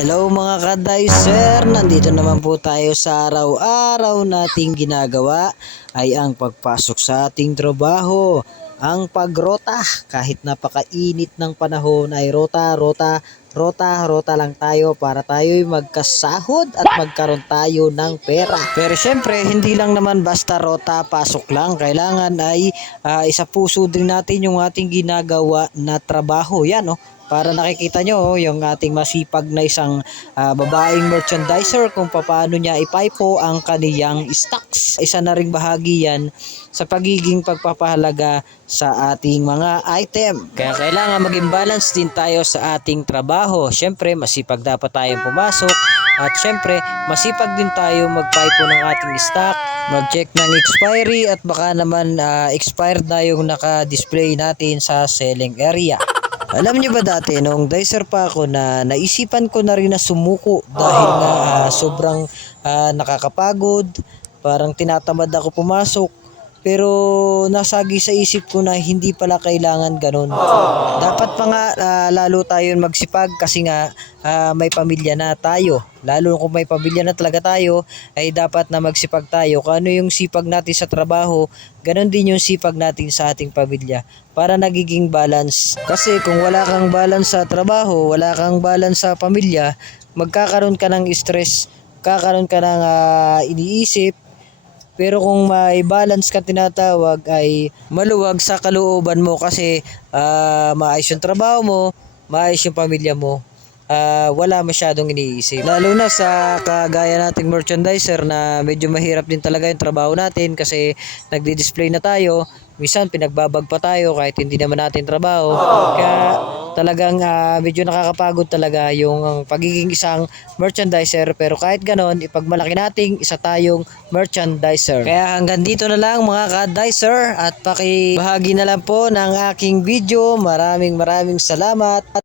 Hello mga ka-dicer, nandito naman po tayo sa araw-araw nating ginagawa ay ang pagpasok sa ating trabaho, ang pagrota. Kahit napakainit ng panahon ay rota lang tayo para tayo'y magkasahod at magkaroon tayo ng pera. Pero syempre, hindi lang naman basta rota, pasok lang. Kailangan ay isa puso din natin yung ating ginagawa na trabaho. Yan, para nakikita nyo yung ating masipag na isang babaeng merchandiser kung paano niya ipaipo ang kaniyang stocks. Isa na ring bahagi yan sa pagiging pagpapahalaga sa ating mga item. Kaya kailangan maging balance din tayo sa ating trabaho. Syempre, masipag dapat tayong pumasok at syempre, masipag din tayo magpaipo ng ating stock, mag-check ng expiry at baka naman expired na yung naka-display natin sa selling area. Alam niyo ba dati nung dicer pa ako na naisipan ko na rin na sumuko dahil na sobrang nakakapagod, parang tinatamad ako pumasok. Pero nasagi sa isip ko na hindi pala kailangan ganun. Dapat pa nga lalo tayo magsipag kasi nga may pamilya na tayo. Lalo kung may pamilya na talaga tayo ay dapat na magsipag tayo. Kung ano yung sipag natin sa trabaho, ganun din yung sipag natin sa ating pamilya para nagiging balance. Kasi kung wala kang balance sa trabaho, wala kang balance sa pamilya, magkakaroon ka ng stress, kakaroon ka ng iniisip. Pero kung may balance ka tinatawag ay maluwag sa kalooban mo kasi maayos yung trabaho mo, maayos yung pamilya mo. Wala masyadong iniisip. Lalo na sa kagaya nating merchandiser na medyo mahirap din talaga yung trabaho natin kasi nagdi-display na tayo. Minsan pinagbabag pa tayo kahit hindi naman natin trabaho. Kaya talagang medyo nakakapagod talaga yung pagiging isang merchandiser. Pero kahit ganon, ipagmalaki nating isa tayong merchandiser. Kaya hanggang dito na lang mga ka-dicer at pakibahagi na lang po ng aking video. Maraming salamat.